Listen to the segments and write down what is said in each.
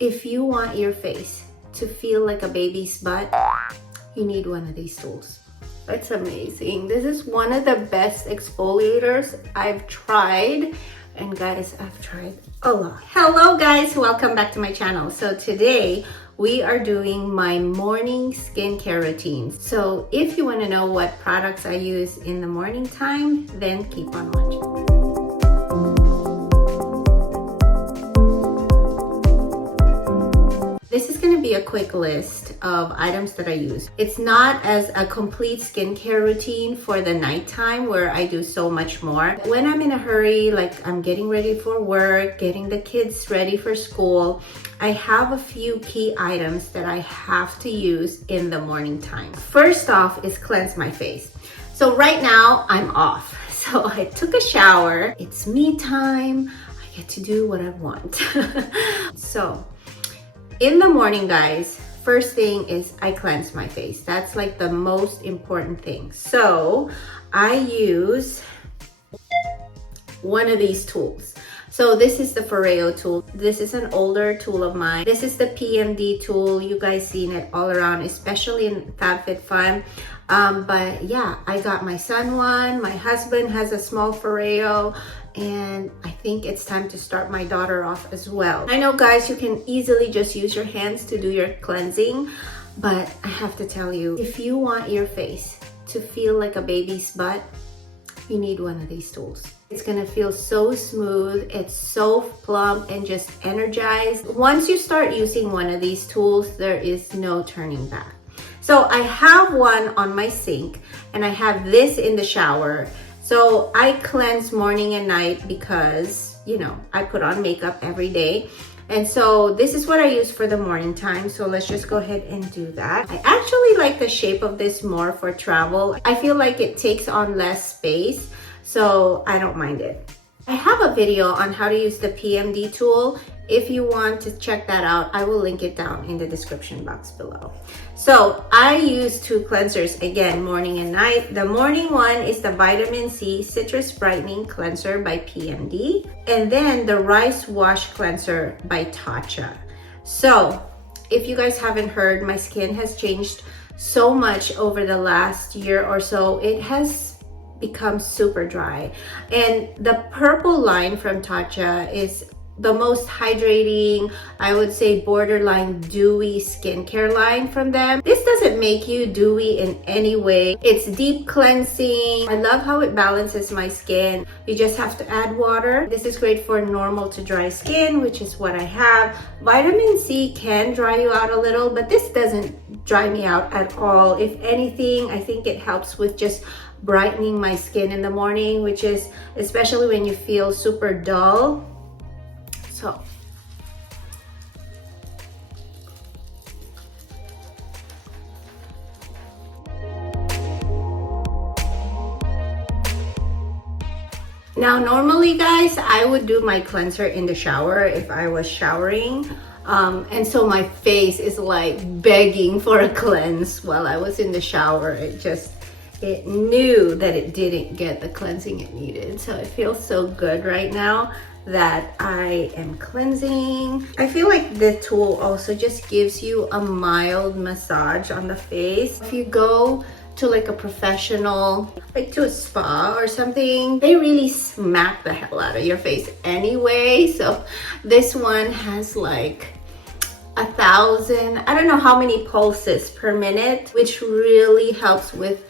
If you want your face to feel like a baby's butt, you need one of these tools. It's amazing. This is one of the best exfoliators I've tried. And guys, I've tried a lot. Hello guys, welcome back to my channel. So today we are doing my morning skincare routine. So if you want to know what products I use in the morning time, then keep on watching. This is going to be a quick list of items that I use. It's not as a complete skincare routine for the nighttime where I do so much more. When I'm in a hurry, like I'm getting ready for work, getting the kids ready for school, I have a few key items that I have to use in the morning time. First off is cleanse my face. So right now I'm off. So I took a shower. It's me time. I get to do what I want. So in the morning, guys, first thing is I cleanse my face. That's like the most important thing. So I use one of these tools. So this is the Foreo tool. This is an older tool of mine. This is the PMD tool. You guys seen it all around, especially in Fabfitfun. But yeah, I got my son one. My husband has a small Foreo. And I think it's time to start my daughter off as well. I know guys, you can easily just use your hands to do your cleansing, but I have to tell you, if you want your face to feel like a baby's butt, you need one of these tools. It's gonna feel so smooth, it's so plump and just energized. Once you start using one of these tools, there is no turning back. So I have one on my sink and I have this in the shower. So I cleanse morning and night because, you know, I put on makeup every day. And so this is what I use for the morning time. So let's just go ahead and do that. I actually like the shape of this more for travel. I feel like it takes on less space, so I don't mind it. I have a video on how to use the PMD tool. If you want to check that out, I will link it down in the description box below. So I use two cleansers, again, morning and night. The morning one is the Vitamin C Citrus Brightening Cleanser by PMD. And then the Rice Wash Cleanser by Tatcha. So if you guys haven't heard, my skin has changed so much over the last year or so. It has become super dry. And the purple line from Tatcha is the most hydrating, I would say borderline dewy skincare line from them. This doesn't make you dewy in any way. It's deep cleansing. I love how it balances my skin. You just have to add water. This is great for normal to dry skin, which is what I have. Vitamin C can dry you out a little, but this doesn't dry me out at all. If anything, I think it helps with just brightening my skin in the morning, which is especially when you feel super dull. So now normally guys, I would do my cleanser in the shower if I was showering. And so my face is like begging for a cleanse while I was in the shower. It knew that it didn't get the cleansing it needed. So it feels so good right now that I am cleansing. I feel like the tool also just gives you a mild massage on the face. If you go to like a professional, like to a spa or something, they really smack the hell out of your face anyway. So this one has like 1,000, I don't know how many pulses per minute, which really helps with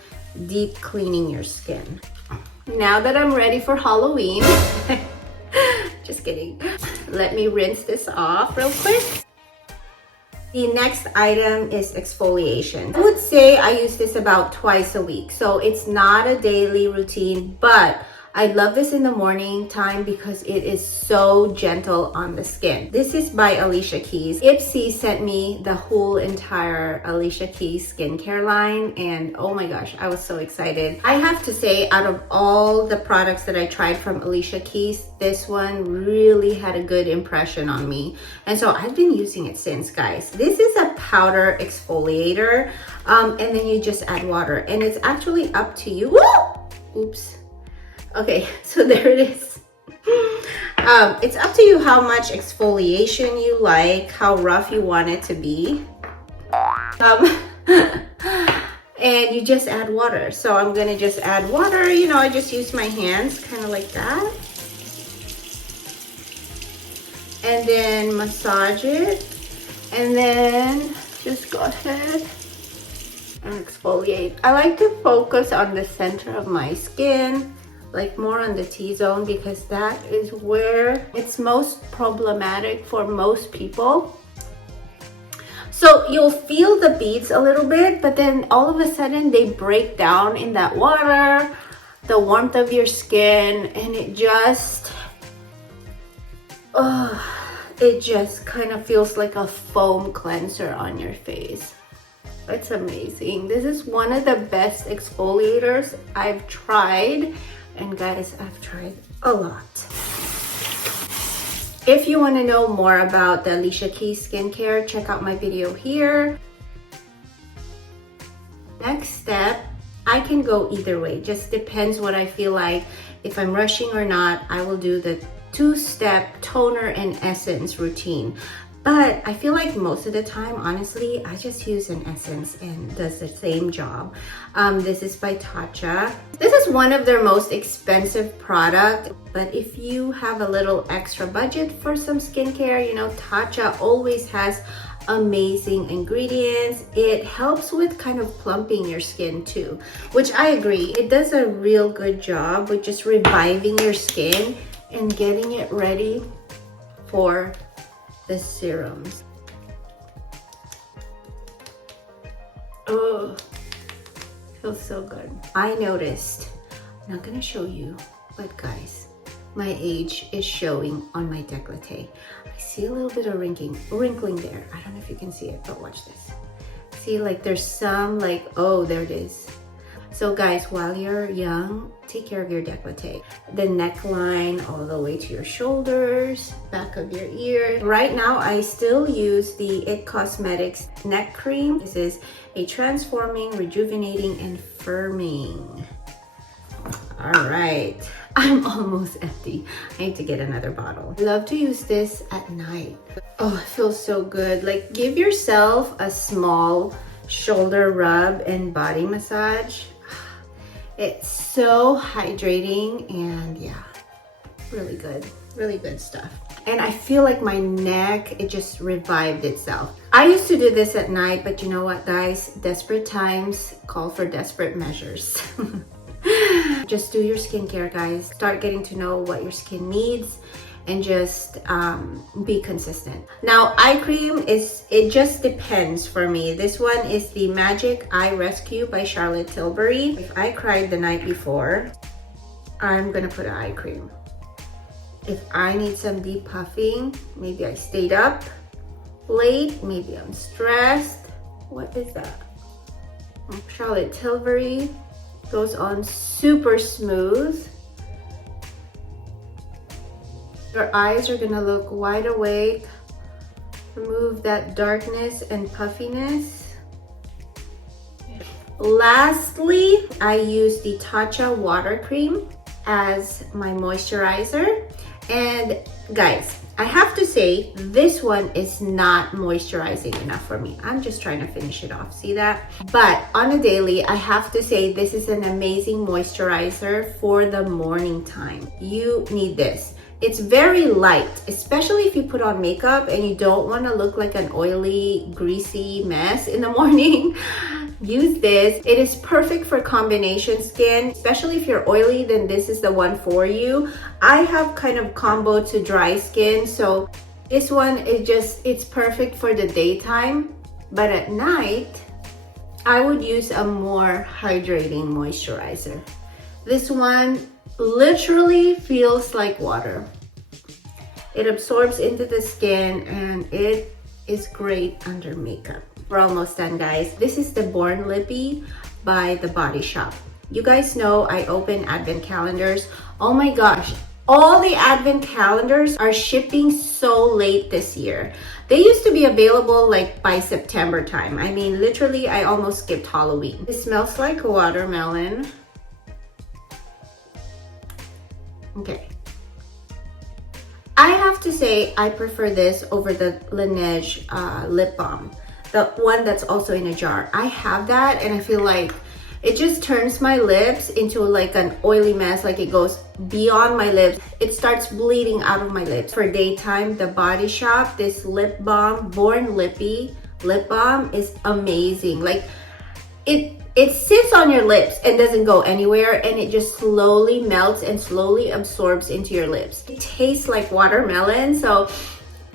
deep cleaning your skin. Now that I'm ready for Halloween, just kidding. Let me rinse this off real quick. The next item is exfoliation. I would say I use this about twice a week. So it's not a daily routine, but I love this in the morning time because it is so gentle on the skin. This is by Alicia Keys. Ipsy sent me the whole entire Alicia Keys skincare line, and oh my gosh, I was so excited. I have to say, out of all the products that I tried from Alicia Keys, this one really had a good impression on me. And so I've been using it since, guys. This is a powder exfoliator, and then you just add water, and it's actually up to you. Woo! Oops. Okay, so there it is. It's up to you how much exfoliation you like, how rough you want it to be. And you just add water. So I'm gonna just add water. You know, I just use my hands kind of like that. And then massage it. And then just go ahead and exfoliate. I like to focus on the center of my skin, like more on the T-zone, because that is where it's most problematic for most people. So you'll feel the beads a little bit, but then all of a sudden they break down in that water, the warmth of your skin, and it just kind of feels like a foam cleanser on your face. It's amazing. This is one of the best exfoliators I've tried, and guys, I've tried a lot. If you want to know more about the Alicia Keys skincare, check out my video here. Next step, I can go either way. Just depends what I feel like. If I'm rushing or not, I will do the 2-step toner and essence routine. But I feel like most of the time, honestly, I just use an essence and does the same job. This is by Tatcha. This is one of their most expensive products, but if you have a little extra budget for some skincare, you know, Tatcha always has amazing ingredients. It helps with kind of plumping your skin too, which I agree. It does a real good job with just reviving your skin and getting it ready for the serums. Oh, feels so good. I noticed, I'm not gonna show you, but guys, my age is showing on my décolleté. I see a little bit of wrinkling there. I don't know if you can see it, but watch this. See, like there's some like, oh, there it is. So guys, while you're young, take care of your décolleté. The neckline all the way to your shoulders, back of your ear. Right now, I still use the IT Cosmetics neck cream. This is a transforming, rejuvenating, and firming. All right, I'm almost empty. I need to get another bottle. I love to use this at night. Oh, it feels so good. Like, give yourself a small shoulder rub and body massage. It's so hydrating, and yeah, really good stuff. And I feel like my neck, it just revived itself. I used to do this at night, but you know what, guys? Desperate times call for desperate measures. Just do your skincare, guys. Start getting to know what your skin needs and just be consistent. Now, eye cream it just depends for me. This one is the Magic Eye Rescue by Charlotte Tilbury. If I cried the night before, I'm gonna put an eye cream. If I need some deep puffing, maybe I stayed up late, maybe I'm stressed. What is that? Charlotte Tilbury goes on super smooth. Your eyes are gonna look wide awake. Remove that darkness and puffiness. Lastly, I use the Tatcha water cream as my moisturizer. And guys, I have to say, this one is not moisturizing enough for me. I'm just trying to finish it off, see that? But on a daily, I have to say this is an amazing moisturizer for the morning time. You need this. It's very light, especially if you put on makeup and you don't want to look like an oily, greasy mess in the morning. Use this. It is perfect for combination skin, especially if you're oily, then this is the one for you. I have kind of combo to dry skin, so this one it's perfect for the daytime, but at night, I would use a more hydrating moisturizer. This one literally feels like water. It absorbs into the skin and it is great under makeup. We're almost done, guys. This is the Born Lippy by The Body Shop. You guys know I open advent calendars. Oh my gosh, all the advent calendars are shipping so late this year. They used to be available like by September time. I mean, literally, I almost skipped Halloween. It smells like watermelon. Okay. I have to say I prefer this over the Laneige lip balm, the one that's also in a jar. I have that and I feel like it just turns my lips into like an oily mess, like it goes beyond my lips. It starts bleeding out of my lips. For daytime, the Body Shop, this lip balm, Born Lippy lip balm is amazing. Like it sits on your lips and doesn't go anywhere, and it just slowly melts and slowly absorbs into your lips. It tastes like watermelon. So,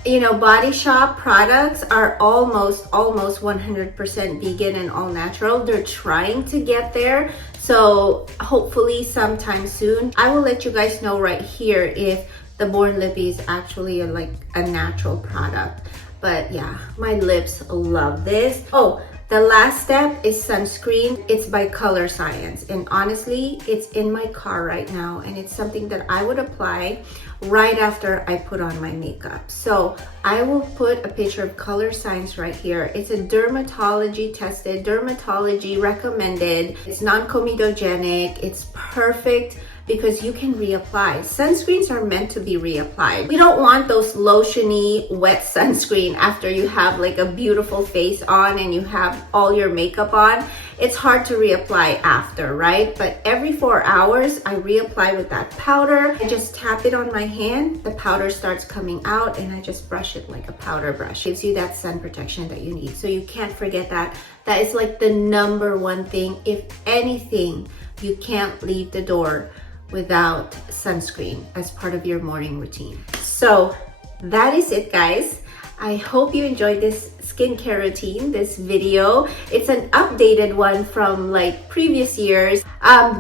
you know, Body Shop products are almost 100% vegan and all natural. They're trying to get there. So hopefully sometime soon. I will let you guys know right here if the Born Lippy is actually like a natural product. But yeah, my lips love this. Oh, the last step is sunscreen. It's by Color Science, and honestly, it's in my car right now, and it's something that I would apply right after I put on my makeup. So I will put a picture of Color Science right here. It's a dermatology tested, dermatology recommended. It's non-comedogenic. It's perfect because you can reapply. Sunscreens are meant to be reapplied. We don't want those lotiony wet sunscreen after you have like a beautiful face on and you have all your makeup on. It's hard to reapply after, right? But every 4 hours, I reapply with that powder. I just tap it on my hand, the powder starts coming out, and I just brush it like a powder brush. Gives you that sun protection that you need. So you can't forget that. That is like the #1 thing. If anything, you can't leave the door without sunscreen as part of your morning routine. So that is it, guys. I hope you enjoyed this skincare routine, this video. It's an updated one from like previous years.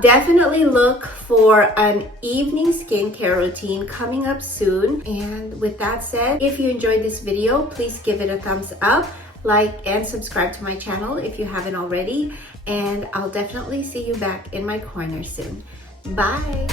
Definitely look for an evening skincare routine coming up soon. And with that said, if you enjoyed this video, please give it a thumbs up, like, and subscribe to my channel if you haven't already. And I'll definitely see you back in my corner soon. Bye.